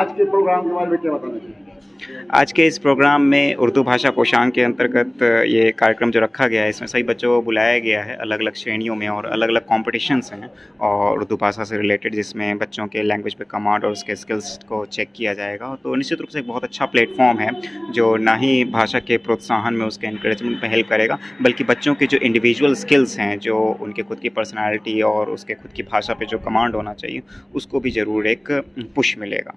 आज के प्रोग्राम के बारे में क्या बताना चाहिए? आज के इस प्रोग्राम में उर्दू भाषा कोषांग के अंतर्गत ये कार्यक्रम जो रखा गया है, इसमें सभी बच्चों को बुलाया गया है अलग अलग श्रेणियों में, और अलग अलग कॉम्पिटिशन्स हैं और उर्दू भाषा से रिलेटेड, जिसमें बच्चों के लैंग्वेज पे कमांड और उसके स्किल्स को चेक किया जाएगा। तो निश्चित रूप से एक बहुत अच्छा प्लेटफॉर्म है जो ना ही भाषा के प्रोत्साहन में, उसके इंकरेजमेंट में हेल्प करेगा, बल्कि बच्चों के जो इंडिविजुअल स्किल्स हैं, जो उनके खुद की पर्सनैलिटी और उसके खुद की भाषा पे जो कमांड होना चाहिए, उसको भी ज़रूर एक पुश मिलेगा।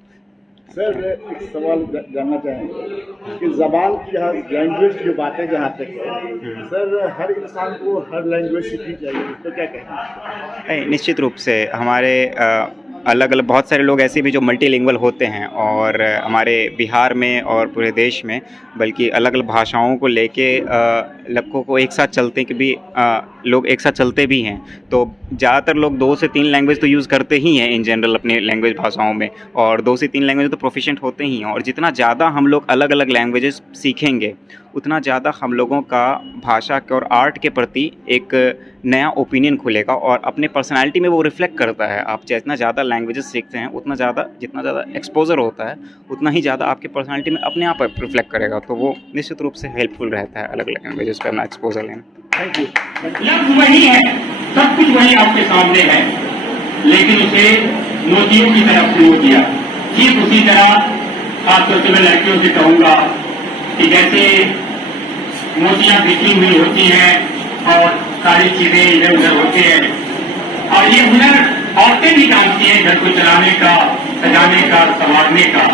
सर एक सवाल जानना चाहेंगे कि ज़बान की लैंग्वेज की बातें जहाँ तक है, सर हर इंसान को हर लैंग्वेज सीखनी चाहिए, तो क्या कहेंगे? निश्चित रूप से हमारे अलग अलग बहुत सारे लोग ऐसे भी जो मल्टीलिंगुअल होते हैं, और हमारे बिहार में और पूरे देश में, बल्कि अलग अलग भाषाओं को लेके लोगों को एक साथ चलते कि भी लोग एक साथ चलते भी हैं। तो ज़्यादातर लोग 2 से 3 लैंग्वेज तो यूज़ करते ही हैं इन जनरल अपने लैंग्वेज भाषाओं में, और 2 से 3 लैंग्वेज तो प्रोफिशिएंट होते ही हैं। और जितना ज़्यादा हम लोग अलग अलग लैंग्वेजेस सीखेंगे, उतना ज़्यादा हम लोगों का भाषा के और आर्ट के प्रति एक नया ओपिनियन खुलेगा, और अपने पर्सनालिटी में वो रिफ्लेक्ट करता है। आप जितना ज़्यादा लैंग्वेजेस सीखते हैं, उतना ज़्यादा जितना ज़्यादा एक्सपोजर होता है, उतना ही ज़्यादा आपके पर्सनालिटी में अपने आप रिफ्लेक्ट करेगा। तो वो निश्चित रूप से हेल्पफुल रहता है अलग अलग लैंग्वेजेस पर अपना एक्सपोजर लेना। Thank you. लफ्ज वही है, सब कुछ वही आपके सामने है, लेकिन उसे मोतियों की तरफ प्रयोग किया। ठीक उसी तरह खासतौर से मैं लड़कियों से कहूँगा कि जैसे मोतियाँ बिखरी हुई होती हैं और सारी चीजें इधर उधर होते हैं, और ये हुनर औरतें भी जानती हैं घर को चलाने का, सजाने का, संवारने का।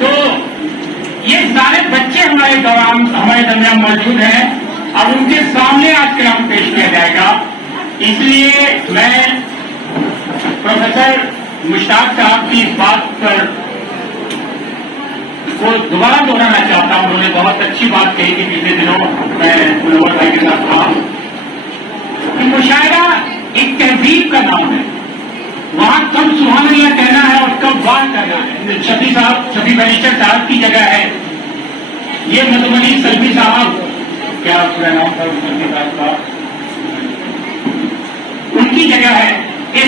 तो ये सारे बच्चे हमारे दरमियान मौजूद हैं, और उनके सामने आज कलाम पेश किया जाएगा। इसलिए मैं प्रोफेसर मुश्ताक साहब की इस बात पर वो दोबारा दोहराना चाहता हूँ। उन्होंने बहुत अच्छी बात कही थी पिछले दिनों, मैं मुनव्वर भाई के साथ था, कि मुशायरा एक तहजीब का नाम है। वहां कब सुभान अल्लाह कहना है और कब वाह करना है। शफी बनीचर साहब की जगह है ये, मधुबनी सलमी साहब, क्या उसका नाम था सलमी साहब का, उनकी जगह है,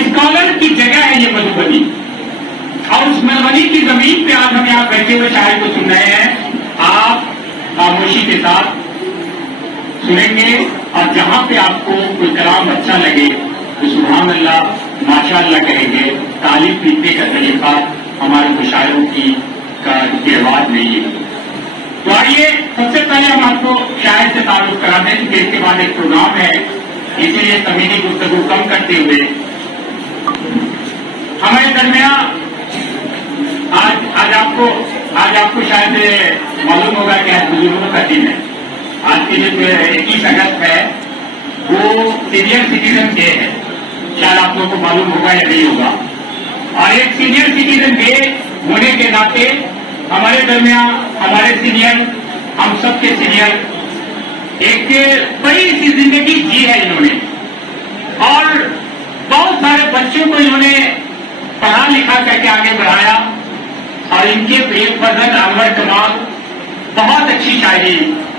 स्कॉलर की जगह है ये मधुबनी। और उस मधुबनी की जमीन पे आज हम यहाँ बैठे हुए शायर को सुन रहे हैं। आप खामोशी के साथ सुनेंगे, और जहां पे आपको कोई कलाम अच्छा लगे तो सुभान अल्लाह, माशाअल्लाह कहेंगे। तालीम पीटने का तरीका हमारे मुशायरों की आवाज नहीं है। तो आइए सबसे पहले हम आपको शायर से ताल्लुक करा दें, क्योंकि इसके बाद एक प्रोग्राम है, इसीलिए तमीनी गुफ्तगू कम करते हुए हमारे दरमियान आज आपको शायद मालूम होगा कि आज बुजुर्गों का दिन है। आज के दिन 21 अगस्त है, वो सीनियर सिटीजन डे है। शायद आप लोगों को मालूम होगा या नहीं होगा। और एक सीनियर सिटीजन डे होने के नाते हमारे दरमियान हमारे सीनियर, हम सबके सीनियर, एक बड़ी सी जिंदगी जी है इन्होंने, और बहुत सारे बच्चों को इन्होंने पढ़ा लिखा करके आगे बढ़ाया। और इनके एक पर्सन अनवर कमाल बहुत अच्छी शायरी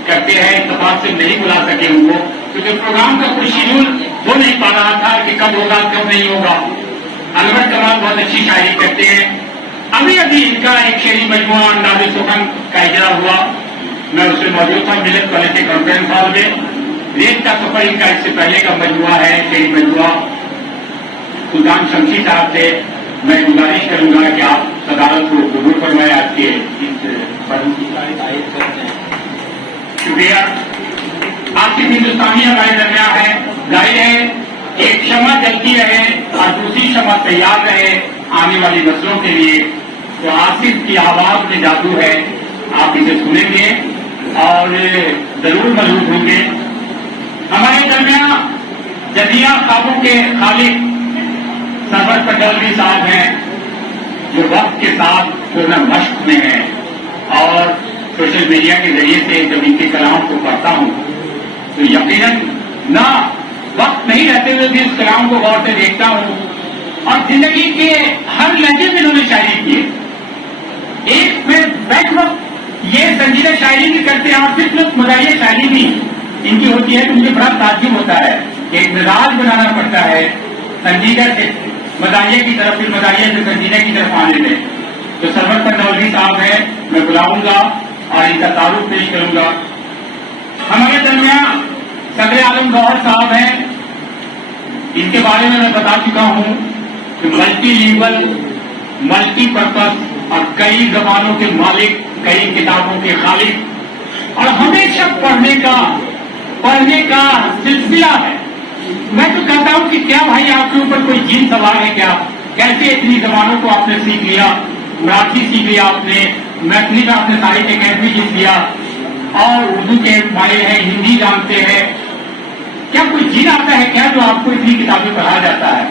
करते हैं। इत्तेफाक से नहीं बुला सके उनको, क्योंकि प्रोग्राम का कोई शेड्यूल हो नहीं पा रहा था कि कब होगा कब नहीं होगा। अनवर कमाल बहुत अच्छी शायरी करते हैं। अभी अभी इनका एक शेरी मजमुआ अंदाज़े सुखन का इजरा हुआ, मैं उससे मौजूद था मिलत कॉलेज के कॉन्फ्रेंस हॉल में। रेत का सफर इनका इससे पहले का मजमुआ है, शेरी मजमुआ। सुल्तान शमशी साहब से मैं गुजारिश करूंगा कि आप सदारत को कबूल फरमाए। आज के शुक्रिया। आपकी हिंदुस्तानी हमारे दरमियान है, जाहिर है एक क्षमा जलती रहे और दूसरी क्षमा तैयार रहे आने वाली नस्लों के लिए। तो आसिफ की आवाज में जादू है, आप इसे सुनेंगे और जरूर मजबूत होंगे। हमारे दरमियान जदिया ख्वाबों के खालिक सरवर पटौली साहब हैं, जो वक्त के साथ पूर्ण मश्क में है, और सोशल मीडिया के जरिए से जब इनके कलाम को पढ़ता हूं तो यकीनन ना वक्त नहीं रहते हुए भी इस कलाम को गौर से देखता हूं। और जिंदगी के हर लहजे में इन्होंने शायरी की है। एक में बैक वक्त ये संजीदा शायरी भी करते हैं, और सिर्फ मजाहिया शायरी भी इनकी होती है। तो मुझे बड़ा ताज्जुब होता है कि एक मिजाज बनाना पड़ता है संजीदा से मजाहिया की तरफ, फिर मजाहिया से संजीदा की तरफ आने में। जो सरवर पटौली साहब हैं, मैं बुलाऊंगा और इनका तारुफ पेश करूंगा। हमारे दरमियान सदर आलम गौहर साहब हैं, इनके बारे में मैं बता चुका हूं कि मल्टी लिंगुअल, मल्टी पर्पस और कई जबानों के मालिक, कई किताबों के खालिक और हमेशा पढ़ने का सिलसिला है। मैं तो कहता हूं कि क्या भाई आपके ऊपर कोई जीन सवार है क्या? कैसे इतनी जबानों को आपने सीख लिया? मराठी सीख लिया आपने, मैथिली में आपने साहित्य अकेडमी जीत लिया और उर्दू के माहिर हैं, हिंदी जानते हैं। क्या कोई जीन आता है क्या जो आपको इतनी किताबें पढ़ा जाता है?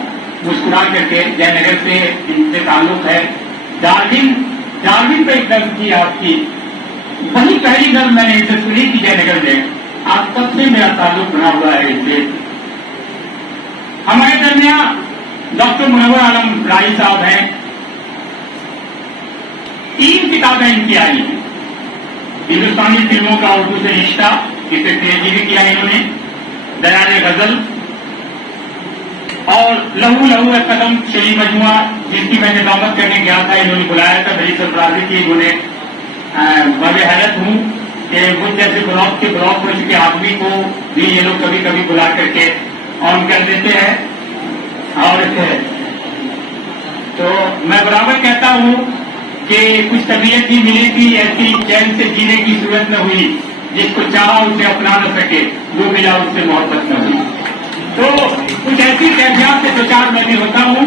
मुस्कुरा करके जयनगर से इनसे ताल्लुक है। डार्विन पे एक दर्ज की आपकी, वही पहली दर्ज मैंने इसे सुनी थी जयनगर में। आज तब से मेरा ताल्लुक बना हुआ है इससे। हमारे दरमियान डॉक्टर मुनव्वर आलम राही साहब हैं, 3 किताबें इनकी आई हैं। हिंदुस्तानी फिल्मों का उर्दू से रिश्ता, इसे पीएचडी भी किया इन्होंने, दयाने गजल और लहू लहू है कदम शेरी मजमुआ, जिसकी मैंने दावत करने गया था, इन्होंने बुलाया था, बड़ी सरफराजी की। इन्होंने बड़े हैरत हूं कि मुझ जैसे ब्लॉक हो चुके आदमी को भी ये लोग कभी कभी बुला करके ऑन कर देते हैं। और तो मैं बराबर कहता हूं कि कुछ तबीयत ही मिली थी, ऐसी चैन से जीने की सूरत न हुई, जिसको चाहा उसे अपना न सके, जो मिला उससे मोहब्बत न हुई। तो कुछ ऐसी कैफियत से प्रचार मैं भी होता हूं।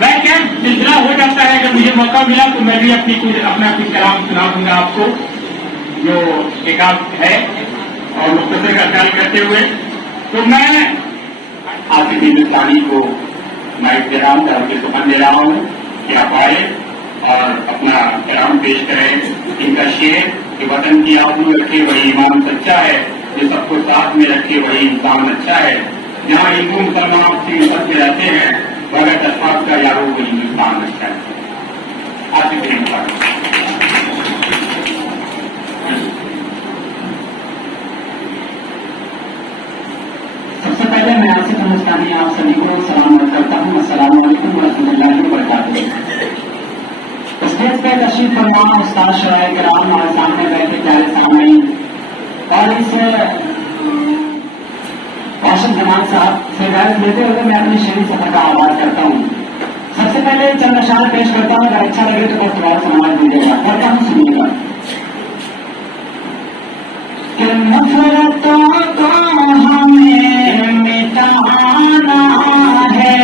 वह क्या सिलसिला हो जाता है, अगर मुझे मौका मिला तो मैं भी अपना कुछ कलाम सुना दूंगा आपको, जो एक है और मुख्तसर का ख्याल करते हुए। तो मैं आसिफ हिंदुस्तानी को माइक दे रहा हूं, उनके सुमन दे रहा हूं कि आप आए और अपना कलाम पेश करें। इनका शेर कि वतन की आबरू रखे वही ईमान सच्चा है, जो सबको साथ में रखे वही इंसान अच्छा है। जहाँ हिंदू मुसलमान आपसी उम्मत में रहते हैं, वह तस्वाब का यारो वो हिंदुस्तान अच्छा है। आसिफ हिंदुस्तानी। सबसे पहले मैं आसिफ हिंदुस्तानी आप सभी को सलाम करता हूँ। अस्सलाम वालेकुम वरहमतुल्लाहि वबरकातुहू। स्टेज पे तशरीफ फरमा उस्ताद शराए किराम और सामने बैठे प्यारे सामईन और इस कौशल जमान साहब से इजाजत लेते हुए मैं अपनी शेरी सफर का आगाज करता हूँ। सबसे पहले चंद अशार पेश करता हूँ, अगर अच्छा लगे तो दोबारा सम्मान दीजिएगा। पढ़ता हूँ, सुनिएगा। कि नफरतों को हमें मिटाना है,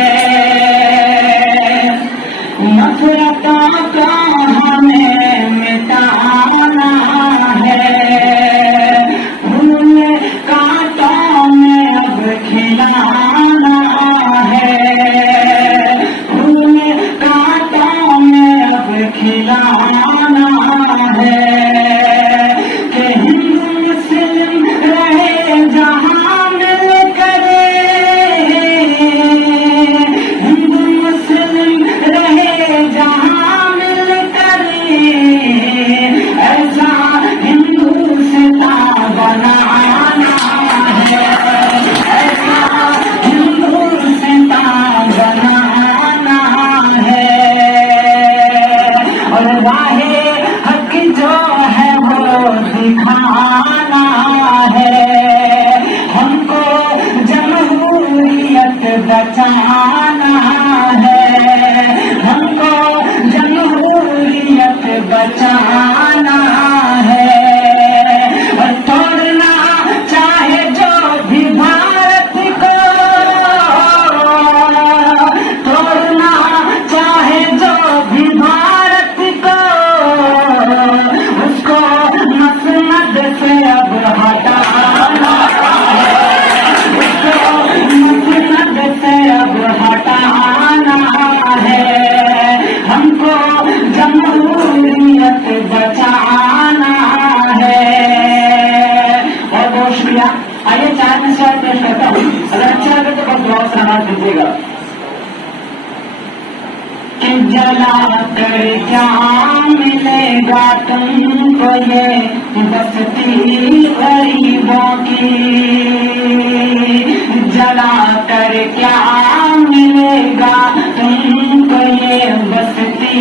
नफरतों को हमें मिटाना है, फूल कांटों में अब खिलाना है, फूल कांटों में अब खिलाना है। कि हिंदू मुस्लिम रहे जहां मिल करे, हिंदू मुस्लिम रहे जहां मिल करे, ऐसा हिंदुस्तान बनाना है, ऐसा हिंदुस्तान बनाना है। और राहे हक जो है वो दिखाना है, हमको जमहूरियत बचाना है, हमको जमहूरियत बचाना है। और तोड़ना चाहे जो भी भारत को, तोड़ना चाहे जो भी भारत को, उसको मसनद से अब हटाना है, उसको मसनद से अब हटाना है, हमको जमहूरियत बचाना है। और बहुत शुक्रिया। आइए 4 में शेयर पेश करता हूँ, अगर अच्छा लगे तो बस दुआ से आवाज दीजिएगा। कि जला कर क्या मिलेगा तुमको ये बस्ती गरीबों की, जला कर क्या मिलेगा तुमको ये बस्ती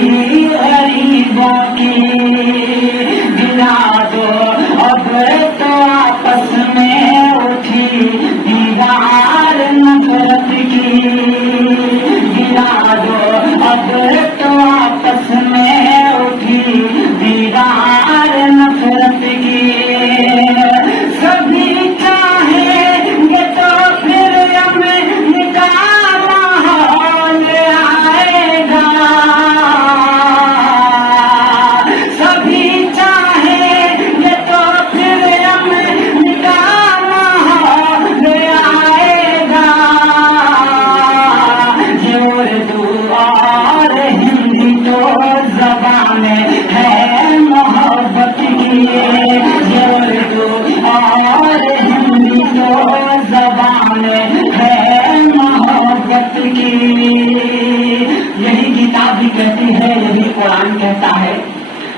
कुरान कहता है,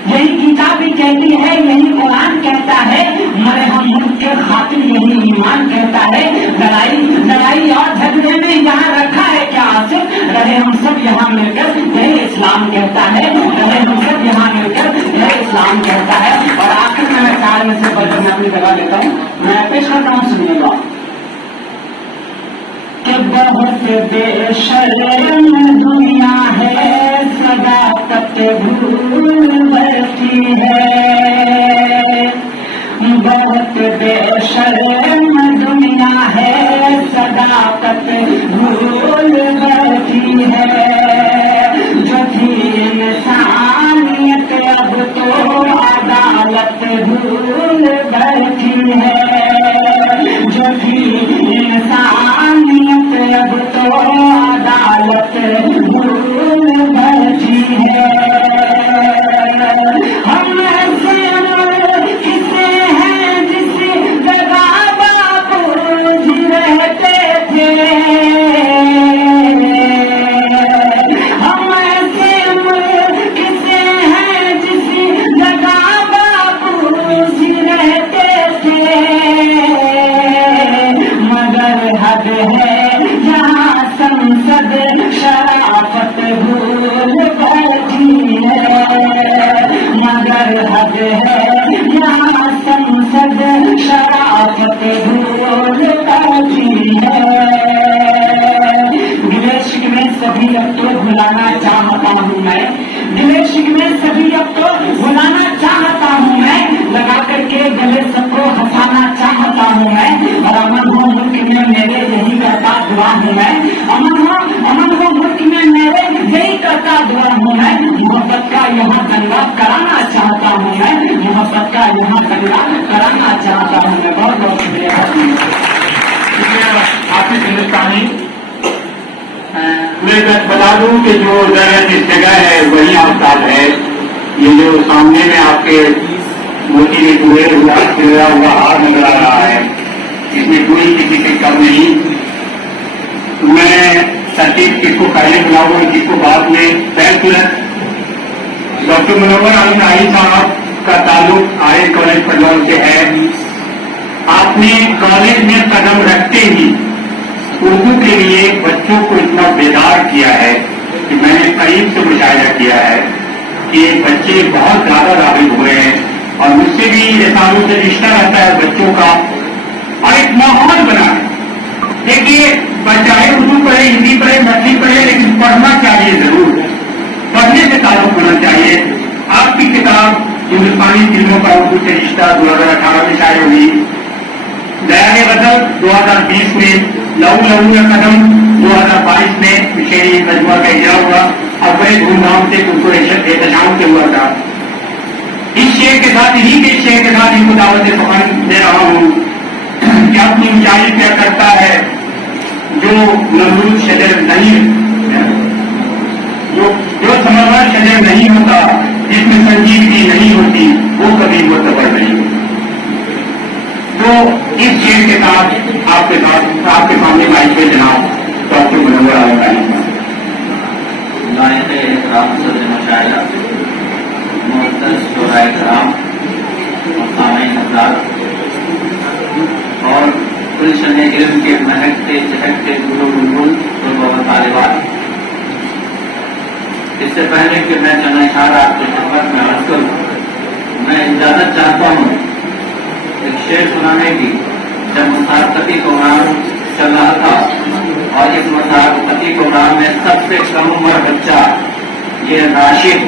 यही किताब भी कहती है, यही कुरान कहता है, मरे हम मुल्क के खातिर यही ईमान कहता है। लड़ाई और झगड़े में यहाँ रखा है क्या आसिफ? रहे हम सब यहाँ मिलकर यही इस्लाम कहता है, रहे हम सब यहाँ मिलकर यही इस्लाम कहता है। और आखिर में मैं कार में से बदल में अपनी जगह लेता हूँ, मैं पेश करता हूँ, सुनिएगा कि बहुत बेशर्म दुनिया है, सदाकत भूल बैठी है। बहुत बेशर्म दुनिया है, सदाकत भूल बैठी है। जो थी इंसानियत अब तो अदालत भूल बैठी है। जो थी इंसानियत अब तो अदालत भूल बैठी है। हम ऐसे किसे हैं जिस जगह बापू जी रहते थे। हम ऐसे किसे हैं जिस जगह बापू जी रहते थे। मगर हद है यहाँ संसद शराफत भूल बैठी है। मगर हद है यहाँ संसद शराफत भूल बैठी है। गिलेशिक में सभी अब तो भुलाना चाहता हूँ मैं, गिलेशिक में सभी अब तो भुलाना चाहता हूँ मैं। लगा करके गले सबको हंसाना चाहता हूँ मैं। और अमन हो मुल्क में मेरे यही करता दुआ हूँ मैं। अमन हो मुल्क में मेरे यही करता दुआ हूँ मैं। मोहब्बत का यहाँ दंगा कराना चाहता हूँ मैं, मोहब्बत का यहाँ दंगा कराना चाहता हूँ मैं। बहुत बहुत शुक्रिया। आसिफ हिंदुस्तानी, मैं बता दूं कि जो जिस जगह है वही आफताब है। ये जो सामने में आपके मोती में हुए हुआ हार नजर आ रहा है, इसमें कोई किसी की कम नहीं। मैं तरतीब किसको पहले बुलाऊंगा, किसको बाद में फैसला। डॉक्टर मुनव्वर अली साहब का ताल्लुक आर्य कॉलेज पटवार से है। आपने कॉलेज में कदम रखते ही उर्दू के लिए बच्चों को इतना बेदार किया है कि मैंने करीब से मुशाहिदा किया है कि बच्चे बहुत ज्यादा राग़िब हुए हैं। और मुझसे भी इंसानों से रिश्ता रहता है बच्चों का, और एक माहौल बना है। देखिए, चाहे उर्दू पढ़े, हिंदी पढ़े, मराठी पढ़े, लेकिन पढ़ना चाहिए जरूर, पढ़ने से ताल्लुक होना चाहिए। आपकी किताब हिंदुस्तानी फिल्मों का उर्दू से रिश्ता 2018 में शाये हुई। दयाने बदल 2020 में, लहू लहू का कदम 2022 में शेरी मजमुआ का इजरा हुआ और बड़े धूमधाम से उनको एहतशाम से हुआ था। इस शेर के साथ, इन्हीं के शेर के साथ इनको दावत सुखान दे रहा हूँ कि अपनी ऊंचाई क्या करता है जो नमरूद शजर नहीं, जो समरवर शजर नहीं होता, जिसमें संजीदगी नहीं होती, वो कभी मुतबर नहीं होती। तो इस शेर के साथ आपके सामने माइक पे जनाब डॉक्टर मुनव्वर अली और गुलशन इल्म के महकते चहकते बुलबुल तालिबात। इससे पहले कि मैं चंद इशारा आपके खिदमत में अर्ज करूं, मैं इजाजत चाहता हूं एक शेर सुनाने की। जब मुसाफती प्रोग्राम चल रहा था और इस मुसाफती प्रोग्राम में सबसे कम उम्र बच्चा ये राशिद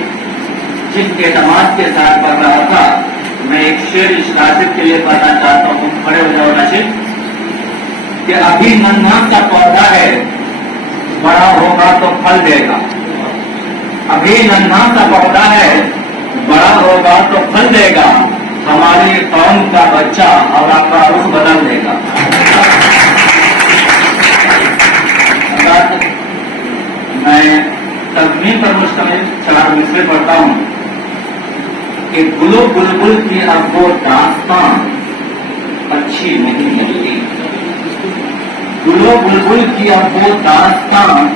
जिसके समाज के साथ पढ़ रहा था, मैं एक शेर इस राशिद के लिए पढ़ना चाहता हूँ। खड़े हो जाओ राशिद। कि अभी नन्हा सा पौधा है, बड़ा होगा तो फल देगा। अभी नन्हा सा पौधा है, बड़ा होगा तो फल देगा। हमारी कौम का बच्चा और आपका रुख बदल देगा। मैं तस्वीर पर मुश्तमिल सलाम मिसरे पढ़ता हूँ कि गुलो बुलबुल की अब वो दास्तान अच्छी नहीं लगती। गुलो बुलबुल की अब वो दास्तान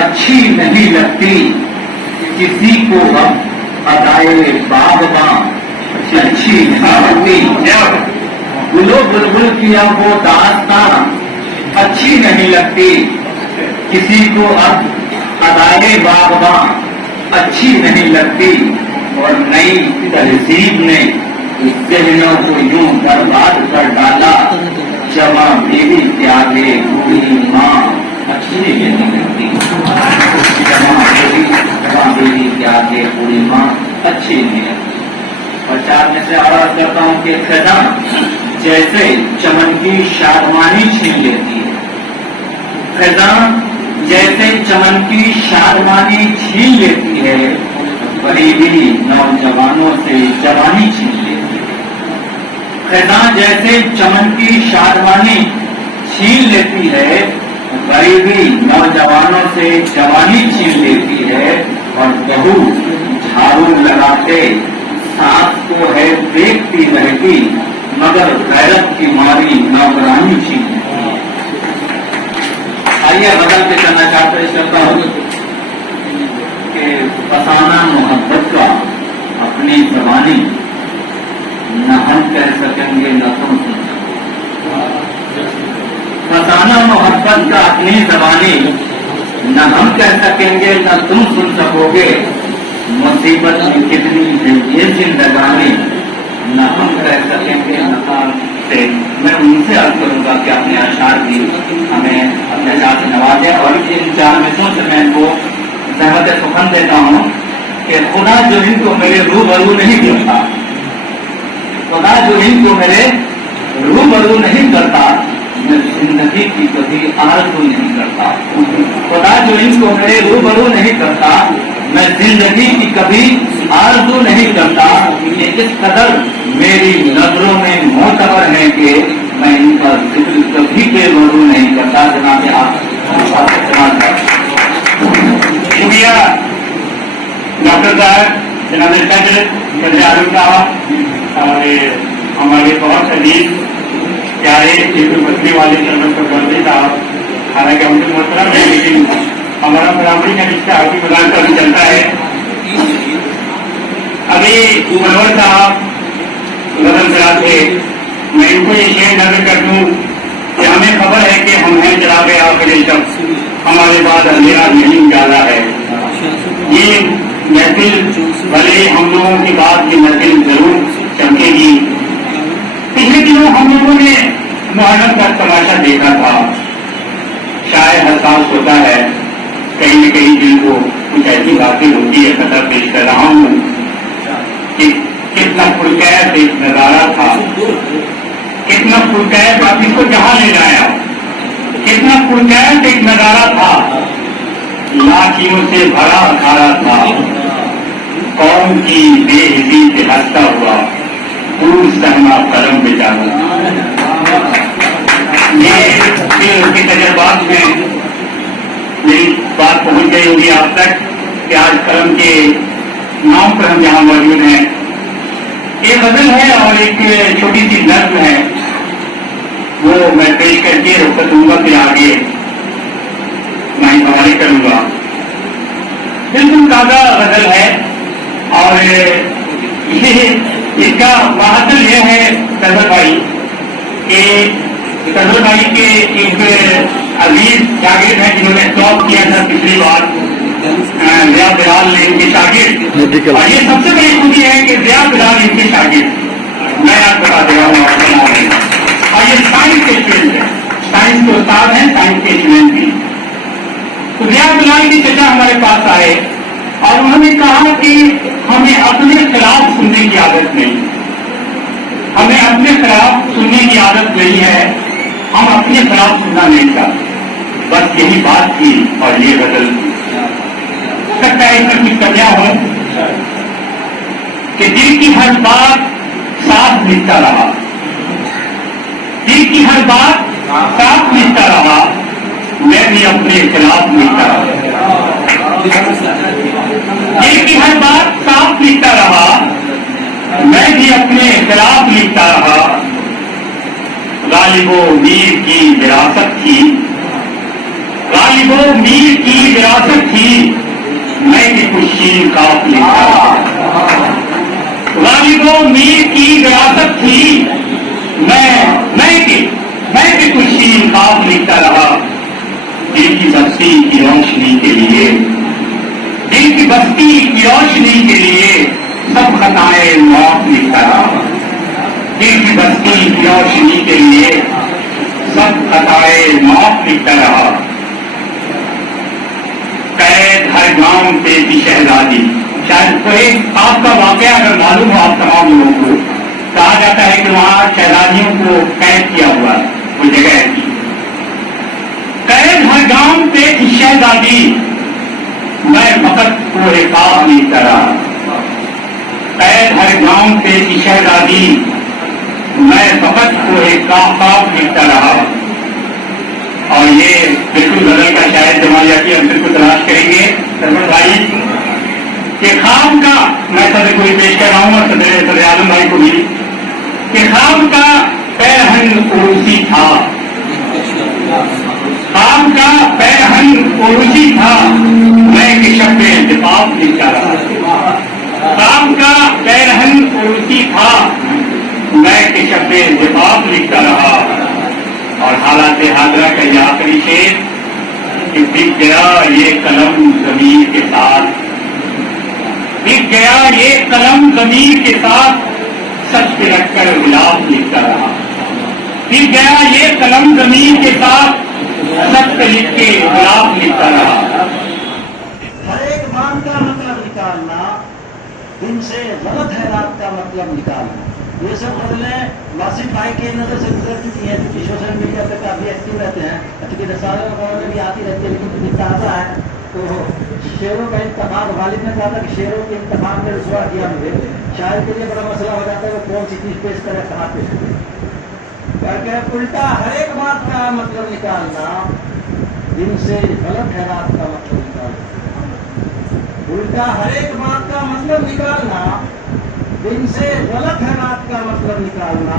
अच्छी नहीं लगती। किसी को अब अदाए बागबां अच्छी होती, गुलो बुलबुल की अब वो दास्तां अच्छी नहीं लगती, किसी को अब अदाए बागबां अच्छी नहीं लगती, और नई तहजीब ने ज़हनों को यूं बर्बाद कर डाला, जवां बेबी त्यागे बूढ़ी माँ अच्छी नहीं लगती, जवां बेबी त्यागे बूढ़ी माँ अच्छी नहीं लगती। और चार में से आवाज करता हूँ कि खजा जैसे चमन की शादमानी छीन लेती है, खजा जैसे चमन की शादमानी छीन लेती है, गरीबी नौजवानों से जवानी छीन लेती है। खजा जैसे चमन की शादमानी छीन लेती है, गरीबी नौजवानों से जवानी छीन लेती है, और बहू झाड़ू लगाते सास को है देखती रहती, मगर गैरत की मारी नौकरानी छीन लेती है। आइए बदल के करना चाहते इस करता हूँ कि फसाना मोहब्बत का अपनी जबानी न हम कह सकेंगे न तुम सुन सकोगे। फसाना मोहब्बत का अपनी जबानी न हम कह सकेंगे न तुम सुन सकोगे, मुसीबत में कितनी है ये जिंदगानी न हम कह सकेंगे न से। मैं उनसे अर्ज करूंगा कि अपने अशार भी हमें अपने अशार से नवाजे, और इन चार मिसरों से मैं इनको जहमत सुखन देता हूँ कि खुदा जो इनको मेरे रूबरू नहीं करता, खुदा जो इनको मेरे रूबरू नहीं करता, मैं जिंदगी की कभी आरज़ू नहीं करता। खुदा जो इनको मेरे रूबरू नहीं करता, मैं जिंदगी की कभी आरज़ू नहीं करता, ये इस कदर मेरी नजरों में मोतबर है कि मैं इनका जिक्र कभी के रूबरू नहीं करता। जनाब आप शुक्रिया डॉक्टर साहब, जनाब सदर आलम साहब और हमारे बहुत अजीज प्यारे चित्र बस्ती वाले सरबत वर्दी साहब। हालांकि हमसे मोहतरम है, लेकिन हमारा बराबरी का रिश्ता आपकी प्रदान कर चलता है। अभी मनोहर साहब गजल चला थे, मैं इनको ये शेर नजर कर दूं कि हमें खबर है कि हम हैं चरागे आखिरी शख्स, हमारे बाद अंधेरा नहीं ज्यादा है। ये महफिल भले हम लोगों की बात की महफिल जरूर चमकेगी। पिछले दिनों हम लोगों ने मुहर्रम का तमाशा देखा था। शायद एहसास होता है कहीं न कहीं दिल को कुछ ऐसी बातें होती है। कथा पेश कर रहा हूँ कि कितना पुरकैफ एक नजारा था, कितना पुरकैफ आप इसको जहां ले जाया, कितना पुरकैफ एक नजारा था, लाठियों से भरा अखाड़ा था, कौम की बेहिसी से हंसता हुआ दूर सहना कलम बेचारा। ये उनके तजर्बात में मेरी बात पहुंच गई होगी आप तक कि आज कलम के नाम पर हम यहाँ मौजूद हैं। एक गजल है और एक छोटी सी नज्म है, वो मैं पेश करके रुखसत दूंगा, फिर आगे मैं हवाले करूंगा। बिल्कुल ताजा गजल है और ये इसका महाजन ये है सरवर भाई कि सरवर भाई के एक अजीज शागिर्द हैं जिन्होंने स्टॉप किया था पिछली बार, ज़िया बिलाल इनके शागिर्द। और ये सबसे बड़ी खूबी है कि ज़िया बिलाल इनके शागिर्द। मैं आपको बता दे रहा हूँ आपका नाम है, और ये साइंस के स्टूडेंट है, साइंस के उस्ताद हैं, साइंस के स्टूडेंट भी। तो ज़िया बिलाल की चचा हमारे पास आए और उन्होंने कहा कि हमें अपने खिलाफ सुनने की आदत नहीं, हमें अपने खिलाफ सुनने की आदत नहीं है, हम अपने खिलाफ सुनना नहीं चाहते। बस यही बात थी और ये गजल सकता है इसमें कुछ कमियां हो कि दिल की हर बात साफ लिखता रहा, दिल की हर बात साफ लिखता रहा, मैं भी अपने खिलाफ लिखता रहा। दिल की हर बात साफ लिखता रहा, मैं भी अपने खिलाफ लिखता रहा। गालिबो मीर की विरासत थी, गालिबो मीर की विरासत थी, मैं कि खुशीन काफ लिखता रहा। गालिबों मीर की विरासत थी, मैं कि खुशीन काफ लिखता रहा। दिल की बस्ती की रोशनी के लिए, दिल की बस्ती की रोशनी के लिए सब खताएं मौत लिखता रहा। दिल की बस्ती की रोशनी के लिए सब खताएं मौत लिखता रहा। कैद हर गांव पे की शहजादी, शायद कोई आपका वाकया अगर मालूम हो आप तमाम लोगों को, कहा जाता है कि वहां शहजादियों को कैद किया हुआ वो जगह थी। कैद हर गांव पे की शहजादी, मैं फकत कोई काफ लिखता रहा। कैद हर गांव पे की शहजादी, मैं फकत कोई काफ लिखता रहा। और ये बिल्कुल गजल का शायद जमाल जाती हम फिर को तलाश करेंगे सरवर भाई के खाम का, मैं सदर को भी पेश कर रहा हूँ और सदर आलम भाई को भी, कि खाम का पैरहन उरूसी था, खाम का पैरहन उरूसी था, मैं कि शब्द इंतफाक लिखता रहा। खाम का पैरहन उरूसी था, मैं कि शब्द इंतफाक लिखता रहा। और हालात हाजरा का ये आखिरी शेर कि बिक गया ये कलम जमीर के साथ, बिक गया ये कलम जमीर के साथ, सच पे रखकर गुलाब लिखता रहा। बिक गया ये कलम जमीर के साथ, सच पे लिख के गुलाब लिखता रहा। हर एक बात का मतलब निकालना, दिन से गलत है रात का मतलब निकालना, ये सब बदलें वासिफ भाई के नजर से गुजर चुकी है, क्योंकि सोशल मीडिया पे काफी एक्टिव रहते हैं, क्योंकि रसाले वगैरह भी आती रहती है, लेकिन क्योंकि ताज़ा है तो शेरों का इंतखाब, गालिब ने कहा था कि शेरों के इंतखाब में रुसवा किया मुझे, शायर के लिए बड़ा मसला हो जाता है वो कौन सी चीज पेश करे, कहाँ पेश करे, करके उल्टा हर एक बात का मतलब निकालना, दिन से गलत है रात का मतलब निकालना, उल्टा हर एक बात का मतलब निकालना, दिन से गलत है रात का मतलब निकालना।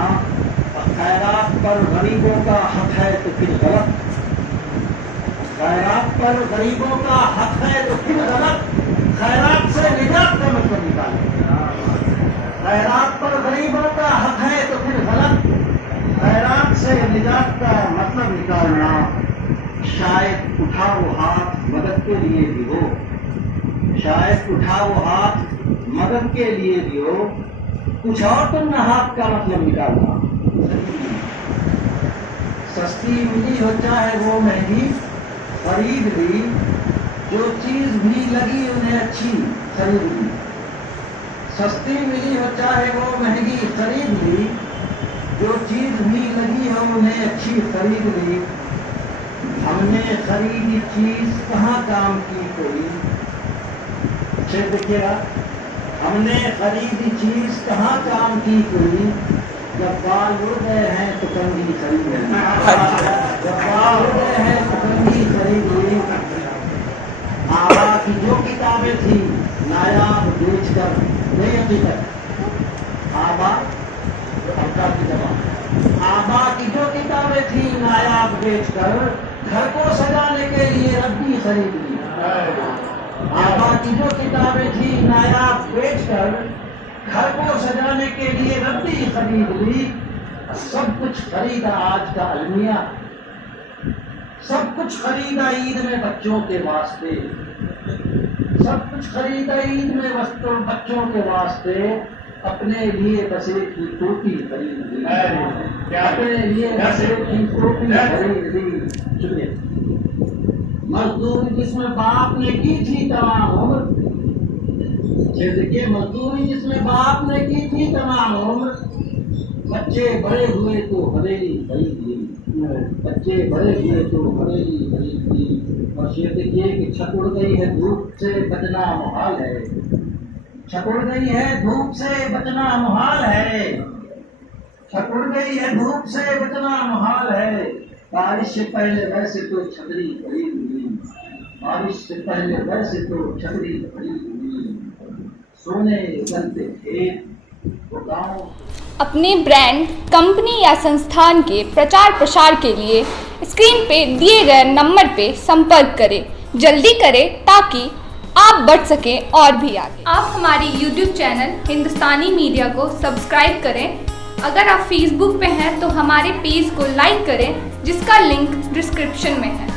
खैरात पर गरीबों का हक है तो फिर गलत, खैरात पर गरीबों का हक है तो फिर गलत, खैरात से निजात का मतलब निकालना। खैरात पर गरीबों का हक है तो फिर गलत, खैरात से निजात का मतलब निकालना। शायद उठा वो हाथ मदद के लिए भी हो, शायद उठा वो हाथ मदद के लिए भी हो, कुछ और तुम न हाथ का मतलब निकालना। सस्ती मिली हो चाहे वो महंगी, खरीद ली, जो चीज भी लगी उन्हें अच्छी खरीद ली। सस्ती मिली हो चाहे वो महंगी, खरीद ली, जो चीज भी लगी हो उन्हें अच्छी खरीद ली। हमने खरीदी चीज कहाँ काम की कोई, शेर देखिएगा, हमने खरीदी चीज कहाँ काम की कोई, जब बाल उड़ गए हैं तो कंघी खरीद ली, जब बाल उड़ गए हैं तो कंघी खरीद ली। आबा की जो किताबें थी नायाब बेच कर, नहीं हकीकत, आबा की जवाब, आबा की जो किताबें थी नायाब बेच कर, घर को सजाने के लिए रद्दी खरीद ली। आबा की जो किताबें थी नायाब बेचकर, घर को सजाने के लिए रद्दी खरीद ली। सब कुछ खरीदा आज का अलमिया, सब कुछ खरीदा ईद में बच्चों के वास्ते, सब कुछ खरीदा ईद में बच्चों के वास्ते। अपने लिए बस एक की टोपी खरीद ली, अपने लिए बस एक की टोपी खरीद ली। सुनिए, मजदूरी जिसमें बाप ने की थी तमाम उम्र, देखिए मजदूरी जिसमें बाप ने की थी तमाम उम्र, बच्चे बड़े हुए तो हवेली खरीद ली, बच्चे बड़े हुए तो हवेली खरीद ली। और ये देखिए कि छत उड़ गई है धूप से बचना मुहाल है, छत उड़ गई है धूप से बचना मुहाल है, छत उड़ गई है धूप से बचना मुहाल है। बारिश से पहले वैसे तो छतरी खरीद ली, बारिश से पहले वैसे तो छतरी खरीद ली। सोने बनते थे वो गाँव। अपने ब्रांड, कंपनी या संस्थान के प्रचार प्रसार के लिए स्क्रीन पे दिए गए नंबर पे संपर्क करें, जल्दी करें ताकि آپ बढ़ सकें और भी आगे। आप हमारी YouTube चैनल हिंदुस्तानी मीडिया को सब्सक्राइब करें। अगर आप Facebook पे हैं तो हमारे पेज को लाइक करें जिसका लिंक डिस्क्रिप्शन में है।